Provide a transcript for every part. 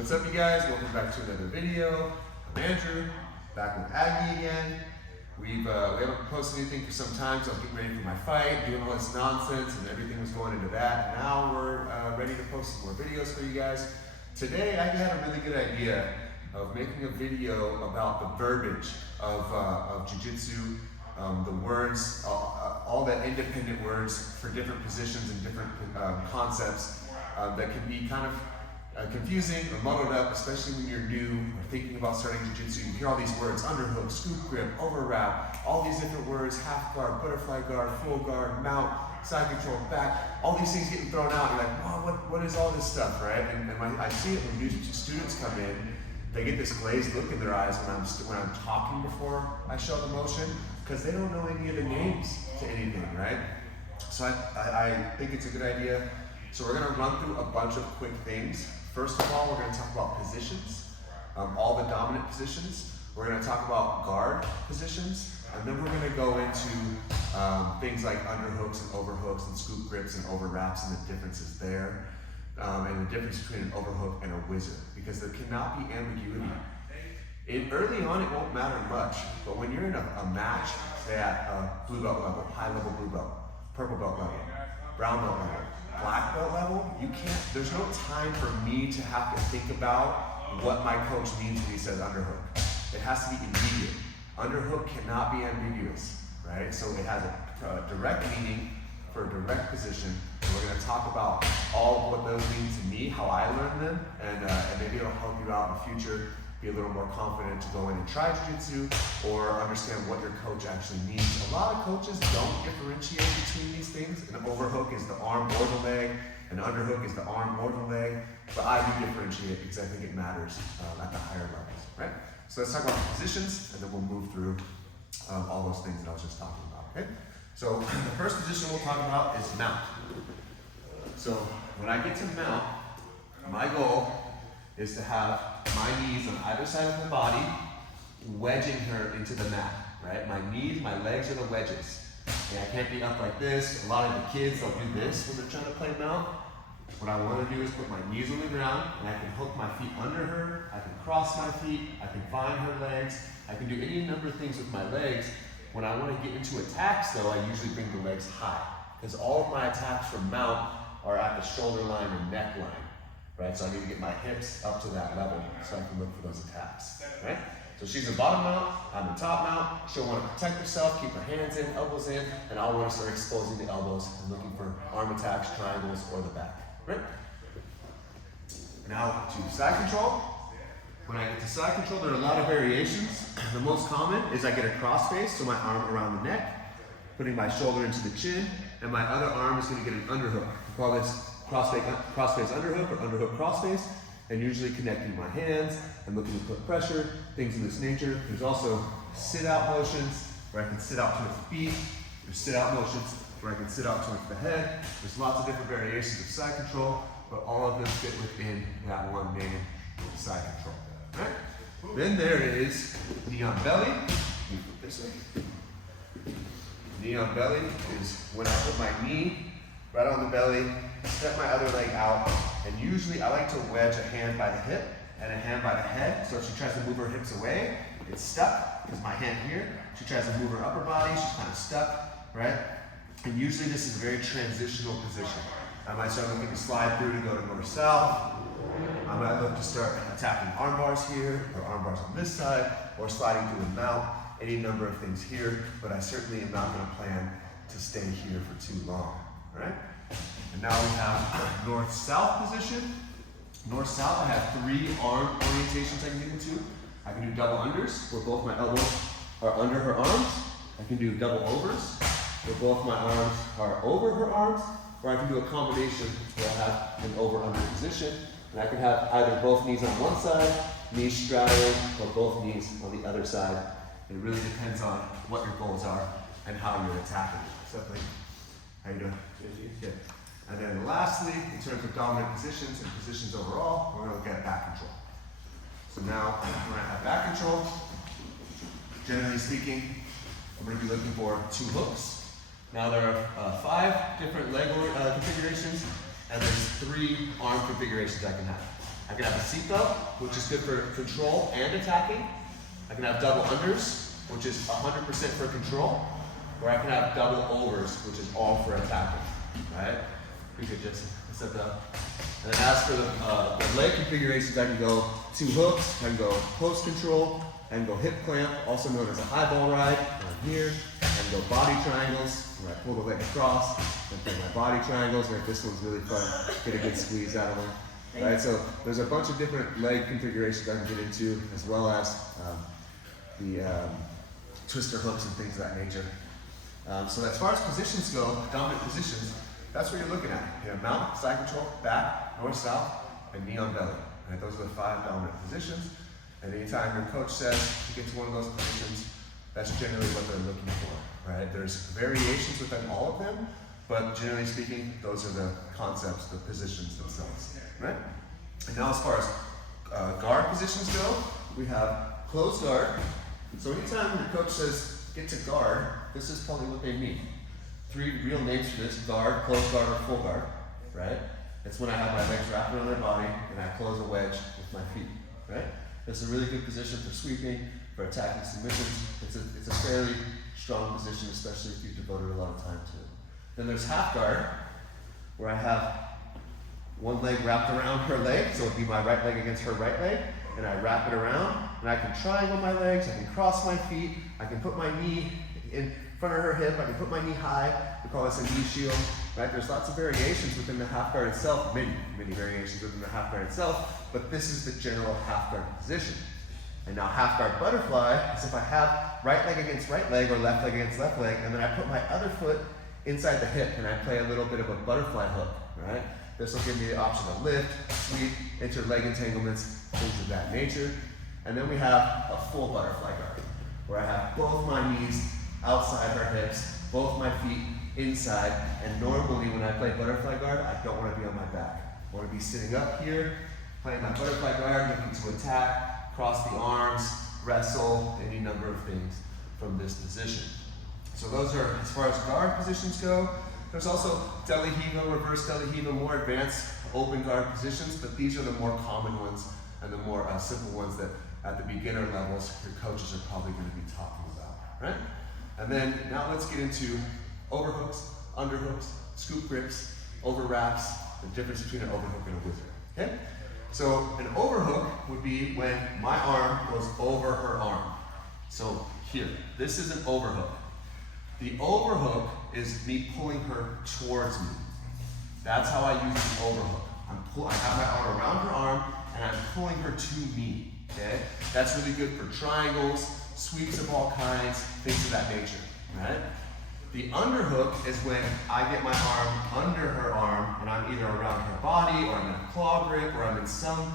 What's up, you guys? Welcome back to another video. I'm Andrew, back with Aggie again. We haven't posted anything for some time, so I was getting ready for my fight, doing all this nonsense, and everything was going into that. Now we're ready to post some more videos for you guys. Today, I had a really good idea of making a video about the verbiage of Jiu Jitsu, the words, all the independent words for different positions and different concepts that can be kind of confusing or muddled up, especially when you're new or thinking about starting Jiu-Jitsu. You hear all these words: underhook, scoop grip, overwrap, all these different words: half guard, butterfly guard, full guard, mount, side control, back, all these things getting thrown out. You're like, wow, what is all this stuff, right? And I see it when new students come in. They get this glazed look in their eyes when I'm talking before I show the motion, because they don't know any of the names to anything, right? So I think it's a good idea. So we're gonna run through a bunch of quick things. First of all, we're going to talk about positions, all the dominant positions. We're going to talk about guard positions, and then we're going to go into things like underhooks and overhooks and scoop grips and overwraps and the differences there, and the difference between an overhook and a whizzer, because there cannot be ambiguity. Early on, it won't matter much, but when you're in a match, say at blue belt level, high level blue belt, purple belt level, brown belt level, black belt level, there's no time for me to have to think about what my coach means when he says underhook. It has to be immediate. Underhook cannot be ambiguous, right? So it has a direct meaning for a direct position. And we're gonna talk about all of what those mean to me, how I learned them, and maybe it'll help you out in the future, be a little more confident to go in and try Jiu-Jitsu or understand what your coach actually means. A lot of coaches don't differentiate between these things. An overhook is the arm or the leg, an underhook is the arm or the leg, but I do differentiate because I think it matters at the higher levels, right? So let's talk about the positions, and then we'll move through all those things that I was just talking about, okay? So the first position we'll talk about is mount. So when I get to mount, my goal is to have my knees on either side of the body, wedging her into the mat, right? My knees, my legs are the wedges. And I can't be up like this. A lot of the kids, they'll do this when they're trying to play mount. What I want to do is put my knees on the ground, and I can hook my feet under her, I can cross my feet, I can find her legs, I can do any number of things with my legs. When I want to get into attacks though, I usually bring the legs high, because all of my attacks from mount are at the shoulder line and neck line. Right, so I need to get my hips up to that level so I can look for those attacks, right? So she's a bottom mount, I'm a top mount. She'll want to protect herself, keep her hands in, elbows in, and I'll want to start exposing the elbows and looking for arm attacks, triangles, or the back, right? Now to side control. When I get to side control, there are a lot of variations. The most common is I get a cross face, so my arm around the neck, putting my shoulder into the chin, and my other arm is going to get an underhook. We call this crossface underhook or underhook crossface, and usually connecting my hands and looking to put pressure, things of this nature. There's also sit-out motions where I can sit out towards the feet. There's sit-out motions where I can sit out towards the head. There's lots of different variations of side control, but all of them fit within that one name, side control. Right? Then there is knee on belly. Let me put this way. Knee on belly is when I put my knee right on the belly, step my other leg out, and usually I like to wedge a hand by the hip and a hand by the head. So if she tries to move her hips away, it's stuck, because my hand here. She tries to move her upper body, she's kind of stuck, right? And usually this is a very transitional position. I might start looking to slide through to go to north-south. I might look to start attacking arm bars here, or arm bars on this side, or sliding through the mount, any number of things here, but I certainly am not going to plan to stay here for too long. Right? And now we have north-south position. North-south, I have 3 arm orientations I can get into. I can do double unders, where both my elbows are under her arms. I can do double overs, where both my arms are over her arms. Or I can do a combination where I have an over-under position. And I can have either both knees on one side, knees straddled, or both knees on the other side. It really depends on what your goals are and how you're attacking. How you doing? Good. And then lastly, in terms of dominant positions and positions overall, we're going to look at back control. So now we're going to have back control. Generally speaking, I'm going to be looking for 2 hooks. Now there are 5 different leg configurations, and there's 3 arm configurations I can have. I can have a seatbelt, which is good for control and attacking. I can have double unders, which is 100% for control. Or I can have double overs, which is all for attacking, right? We could just set that up. And then as for the leg configurations, I can go 2 hooks, I can go close control, I can go hip clamp, also known as a high ball ride, down here. I can go body triangles, where I pull the leg across, and play my body triangles, right? This one's really fun, get a good squeeze out of them. Right, so there's a bunch of different leg configurations I can get into, as well as the twister hooks and things of that nature. So as far as positions go, dominant positions, that's what you're looking at. You know, mount, side control, back, north, south, and knee on belly. Right, those are the 5 dominant positions. And anytime your coach says you get to one of those positions, that's generally what they're looking for. Right? There's variations within all of them, but generally speaking, those are the concepts, the positions themselves. Right? And now as far as guard positions go, we have closed guard. So anytime your coach says get to guard, this is probably what they mean. 3 real names for this: guard, closed guard, or full guard. Right? It's when I have my legs wrapped around their body and I close a wedge with my feet. Right? It's a really good position for sweeping, for attacking submissions. It's a fairly strong position, especially if you've devoted a lot of time to it. Then there's half guard, where I have one leg wrapped around her leg, so it would be my right leg against her right leg, and I wrap it around, and I can triangle my legs, I can cross my feet, I can put my knee in front of her hip, I can put my knee high, we call this a knee shield, right? There's lots of variations within the half guard itself, many variations within the half guard itself, but this is the general half guard position. And now half guard butterfly is if I have right leg against right leg or left leg against left leg, and then I put my other foot inside the hip, and I play a little bit of a butterfly hook, right? This will give me the option to lift, sweep, interleg entanglements, things of that nature. And then we have a full butterfly guard, where I have both my knees outside her hips, both my feet inside, and normally when I play butterfly guard, I don't want to be on my back. I want to be sitting up here, playing my butterfly guard, looking to attack, cross the arms, wrestle, any number of things from this position. So those are, as far as guard positions go. There's also delihiva, reverse delihiva, more advanced open guard positions, but these are the more common ones and the more simple ones that at the beginner levels your coaches are probably going to be talking about, right? And then now let's get into overhooks, underhooks, scoop grips, over wraps, the difference between an overhook and a whizzer, okay? So an overhook would be when my arm goes over her arm. So here, this is an overhook. The overhook is me pulling her towards me. That's how I use the overhook. I have my arm around her arm and I'm pulling her to me, okay? That's really good for triangles, sweeps of all kinds, things of that nature, right? The underhook is when I get my arm under her arm and I'm either around her body or I'm in a claw grip or I'm in some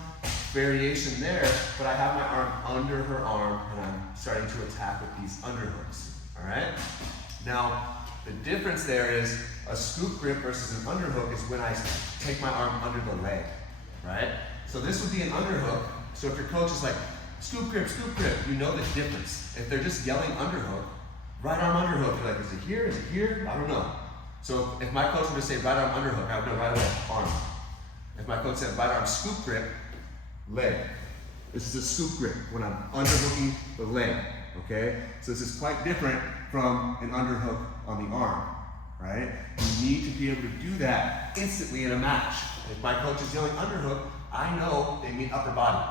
variation there, but I have my arm under her arm and I'm starting to attack with these underhooks, all right? Now, the difference there is a scoop grip versus an underhook is when I take my arm under the leg, right? So this would be an underhook. So if your coach is like, scoop grip, you know the difference. If they're just yelling underhook, right arm underhook, you're like, is it here, is it here? I don't know. So if my coach were to say right arm underhook, I would know right away, arm. If my coach said right arm scoop grip, leg. This is a scoop grip when I'm underhooking the leg, okay? So this is quite different from an underhook on the arm, right? You need to be able to do that instantly in a match. If my coach is yelling underhook, I know they mean upper body.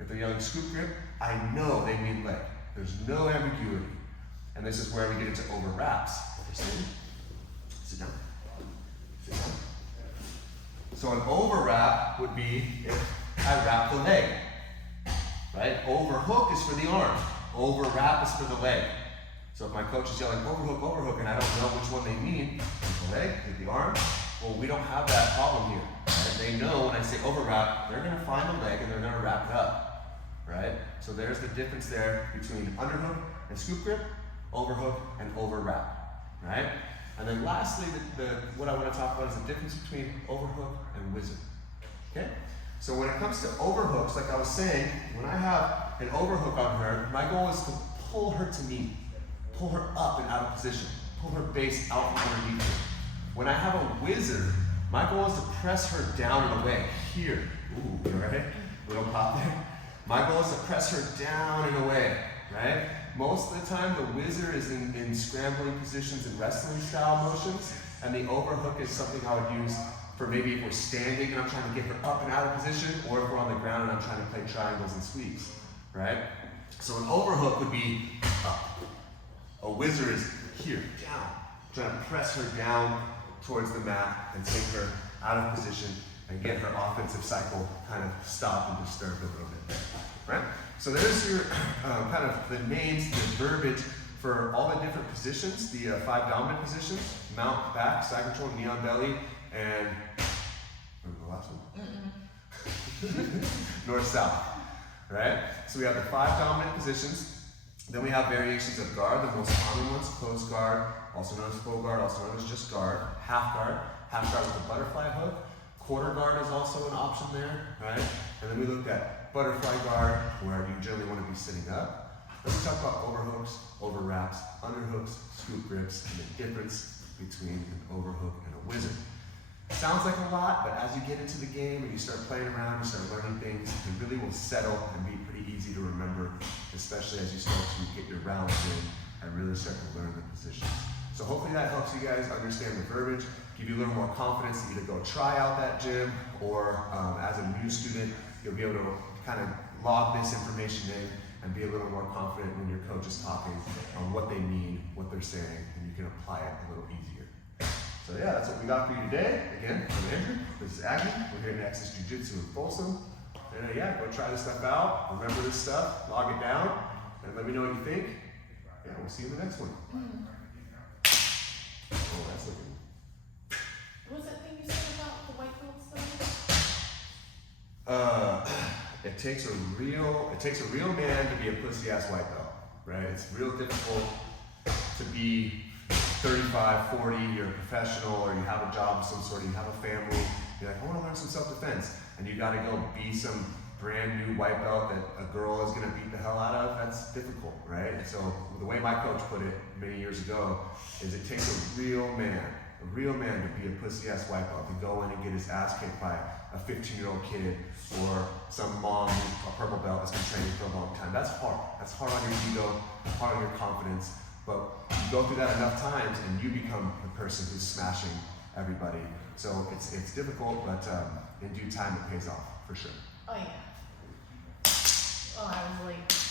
If they're yelling scoop grip, I know they mean leg. There's no ambiguity. And this is where we get into over wraps. Sit down. Sit down. So an over wrap would be if I wrap the leg, right? Over hook is for the arm. Over wrap is for the leg. So if my coach is yelling overhook, and I don't know which one they mean, the leg, the arm, well, we don't have that problem here. Right? They know when I say over wrap, they're going to find the leg and they're going to wrap it up, right? So there's the difference there between underhook and scoop grip, overhook and over wrap, right? And then lastly, what I want to talk about is the difference between overhook and whizzer, okay? So when it comes to overhooks, like I was saying, when I have an overhook on her, my goal is to pull her to me, pull her up and out of position, pull her base out from underneath her. When I have a whizzer, My goal is to press her down and away. Here. Ooh, you ready? Little pop there. My goal is to press her down and away, right? Most of the time, the whizzer is in scrambling positions and wrestling style motions, and the overhook is something I would use for maybe if we're standing and I'm trying to get her up and out of position, or if we're on the ground and I'm trying to play triangles and sweeps, right? So an overhook would be up. A whizzer is here, down. Trying to press her down towards the mat and take her out of position and get her offensive cycle kind of stopped and disturbed a little bit, right? So there's your kind of the names, the verbiage for all the different positions, the 5 dominant positions: mount, back, side control, knee on belly, and the last one? North, south, right? So we have the 5 dominant positions. Then we have variations of guard, the most common ones: closed guard, also known as full guard, also known as just guard, half guard with a butterfly hook. Quarter guard is also an option there, right? And then we looked at butterfly guard, where you generally want to be sitting up. Then we talked about overhooks, over wraps, underhooks, scoop grips, and the difference between an overhook and a whizzer. Sounds like a lot, but as you get into the game and you start playing around, you start learning things, it really will settle and be pretty easy to remember, especially as you start to get your rounds in and really start to learn the positions. So hopefully that helps you guys understand the verbiage, give you a little more confidence to either go try out that gym, or as a new student, you'll be able to kind of log this information in and be a little more confident when your coach is talking on what they mean, what they're saying, and you can apply it a little easier. So yeah, that's what we got for you today. Again, I'm Andrew, this is Aggie. We're here at Nexus Jiu Jitsu in Folsom. And yeah, go try this stuff out, remember this stuff, log it down, and let me know what you think. Yeah, we'll see you in the next one. Oh, that's looking. What was that thing you said about the white belt stuff? It takes a real man to be a pussy ass white belt, right? It's real difficult to be 35, 40, you're a professional, or you have a job of some sort, you have a family, you're like, I want to learn some self-defense, and you got to go be some brand new white belt that a girl is going to beat the hell out of. That's difficult, right? So the way my coach put it many years ago is it takes a real man to be a pussy ass white belt, to go in and get his ass kicked by a 15-year-old kid or some mom, a purple belt that's been training for a long time. That's hard. That's hard on your ego, hard on your confidence. But you go through that enough times and you become the person who's smashing everybody. So it's difficult, but in due time it pays off, for sure. Oh yeah. Oh, I was late.